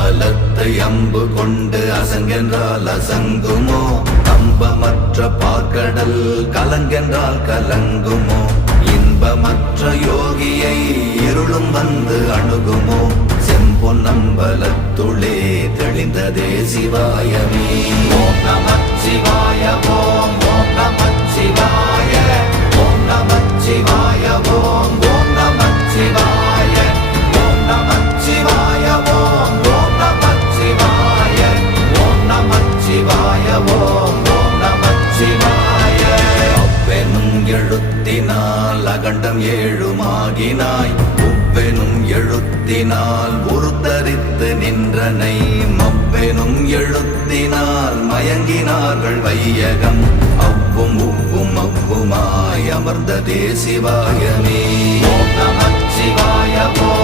பலத்தை அம்பு கொண்டு அசங்கென்றால் அசங்குமோ? கம்பமற்ற பார்க்கடல் கலங்கென்றால் கலங்குமோ? இன்பமற்ற யோகியை இருளும் வந்து அணுகுமோ? செம்பொன்னம்பலத்துளே தெளிந்ததே சிவாயமே. ஓம் நமச்சிவாய ஓம் ஓம் நமச்சிவாய ஓம் நமச்சிவாய ஓம் ஓம் நமச்சிவாய ஓம் நமச்சிவாய ஓம் ஓம் நமச்சிவாய ஓம் நமச்சிவாய ஓம் ஓம் நமச்சிவாய. அவ்வெனும் எழுத்தினால் அகண்டம் ஏழுமாகினாய், உவ்வெனும் எழுத்தினால் உருத்தரித்து நின்றனை, மவ்வெனும் எழுத்தினால் மயங்கினார்கள் வையகம். அவ்வும் உவ்வும் அவ்வுமாய் அமர்ந்ததே சிவாயமே. ஓம் நமச்சிவாய ஓம்